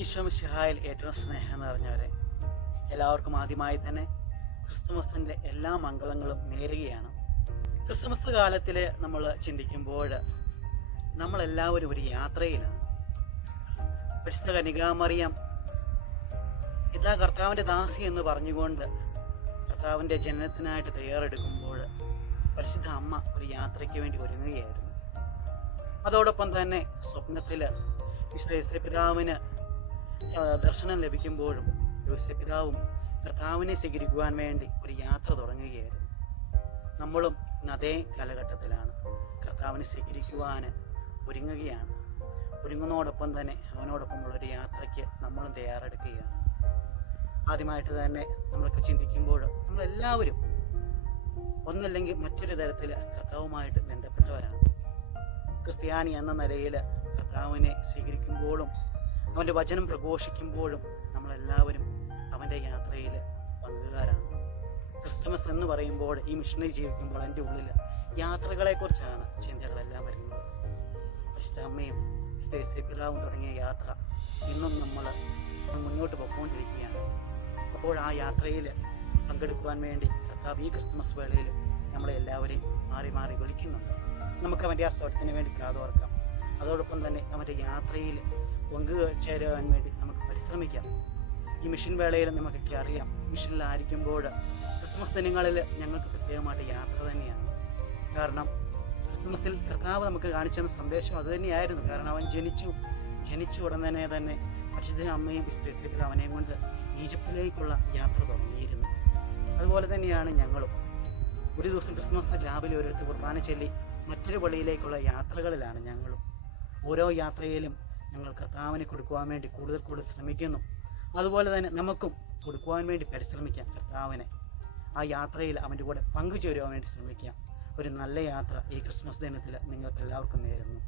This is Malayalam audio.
ഈശോ മിശിഹായിൽ ഏറ്റവും സ്നേഹം നിറഞ്ഞവരെ, എല്ലാവർക്കും ആദ്യമായി തന്നെ ക്രിസ്തുമസിൻ്റെ എല്ലാ മംഗളങ്ങളും നേരുകയാണ്. ക്രിസ്മസ് കാലത്തിൽ നമ്മൾ ചിന്തിക്കുമ്പോൾ നമ്മളെല്ലാവരും ഒരു യാത്രയിലാണ്. പരിശുദ്ധ കന്യകാമറിയം ഇതാ കർത്താവിൻ്റെ ദാസി എന്ന് പറഞ്ഞുകൊണ്ട് കർത്താവിൻ്റെ ജനനത്തിനായിട്ട് തയ്യാറെടുക്കുമ്പോൾ പരിശുദ്ധ അമ്മ ഒരു യാത്രയ്ക്ക് വേണ്ടി ഒരുങ്ങുകയായിരുന്നു. അതോടൊപ്പം തന്നെ സ്വപ്നത്തിൽ വിശുദ്ധ യോസേപ്പിതാവിന് ദർശനം ലഭിക്കുമ്പോഴും യോസേപ്പിതാവും കർത്താവിനെ സ്വീകരിക്കുവാൻ വേണ്ടി ഒരു യാത്ര തുടങ്ങുകയായിരുന്നു. നമ്മളും ഇന്ന് അതേ കാലഘട്ടത്തിലാണ്. കർത്താവിനെ സ്വീകരിക്കുവാൻ ഒരുങ്ങുകയാണ്. ഒരുങ്ങുന്നതോടൊപ്പം തന്നെ അവനോടൊപ്പമുള്ളൊരു യാത്രയ്ക്ക് നമ്മളും തയ്യാറെടുക്കുകയാണ്. ആദ്യമായിട്ട് തന്നെ നമ്മൾക്ക് ചിന്തിക്കുമ്പോൾ നമ്മളെല്ലാവരും ഒന്നല്ലെങ്കിൽ മറ്റൊരു തരത്തിൽ കർത്താവുമായിട്ട് ബന്ധപ്പെട്ടവരാണ്. ക്രിസ്ത്യാനി എന്ന നിലയിൽ കർത്താവിനെ സ്വീകരിക്കുമ്പോഴും അവൻ്റെ വചനം പ്രഘോഷിക്കുമ്പോഴും നമ്മളെല്ലാവരും അവൻ്റെ യാത്രയിൽ പങ്കുകാരാണ്. ക്രിസ്തുമസ് എന്ന് പറയുമ്പോൾ ഈ മിഷനിൽ ജീവിക്കുമ്പോൾ എൻ്റെ ഉള്ളിൽ യാത്രകളെക്കുറിച്ചാണ് ചിന്തകളെല്ലാം വരുന്നത്. പരിശുദ്ധ അമ്മയും യോസേപ്പിതാവും തുടങ്ങിയ യാത്ര ഇന്നും നമ്മൾ മുന്നോട്ട് പോയിക്കൊണ്ടിരിക്കുകയാണ്. അപ്പോൾ ആ യാത്രയിൽ പങ്കെടുക്കുവാൻ വേണ്ടി കർത്താവ് ഈ ക്രിസ്തുമസ് വേളയിൽ നമ്മളെല്ലാവരെയും മാറി മാറി വിളിക്കുന്നുണ്ട്. നമുക്ക് അവൻ്റെ ആ സ്വരത്തിന് വേണ്ടി കാതോർക്കാം. അതോടൊപ്പം തന്നെ അവൻ്റെ യാത്രയിൽ പങ്കുചേരുവാൻ വേണ്ടി നമുക്ക് പരിശ്രമിക്കാം. ഈ മിഷൻ വേളയിൽ നമുക്കൊക്കെ അറിയാം, മിഷനിലായിരിക്കുമ്പോൾ ക്രിസ്മസ് ദിനങ്ങളിൽ ഞങ്ങൾക്ക് പ്രത്യേകമായിട്ട് യാത്ര തന്നെയാണ്. കാരണം ക്രിസ്മസിൽ കർത്താവ് നമുക്ക് കാണിച്ചെന്ന സന്ദേശം അതുതന്നെയായിരുന്നു. കാരണം അവൻ ജനിച്ച ഉടനെ തന്നെ പരിശുദ്ധ അമ്മയും വിശുദ്ധ അവനെയും കൊണ്ട് ഈജിപ്തിലേക്കുള്ള യാത്ര തുടങ്ങിയിരുന്നു. അതുപോലെ തന്നെയാണ് ഞങ്ങളും. ഒരു ദിവസം ക്രിസ്മസ് രാവിലെ ഒരിടത്ത് കുർബാന ചൊല്ലി മറ്റൊരു പള്ളിയിലേക്കുള്ള യാത്രകളിലാണ് ഞങ്ങളും. ഓരോ യാത്രയിലും ഞങ്ങൾ കർത്താവിനെ കൊടുക്കുവാൻ വേണ്ടി കൂടുതൽ ശ്രമിക്കുന്നു. അതുപോലെ തന്നെ നമുക്കും കൊടുക്കുവാൻ വേണ്ടി പരിശ്രമിക്കാം. കർത്താവിനെ ആ യാത്രയിൽ അവൻ്റെ കൂടെ പങ്കുചേരുവാൻ വേണ്ടി ശ്രമിക്കാം. ഒരു നല്ല യാത്ര ഈ ക്രിസ്മസ് ദിനത്തിൽ നിങ്ങൾക്ക് എല്ലാവർക്കും നേരുന്നു.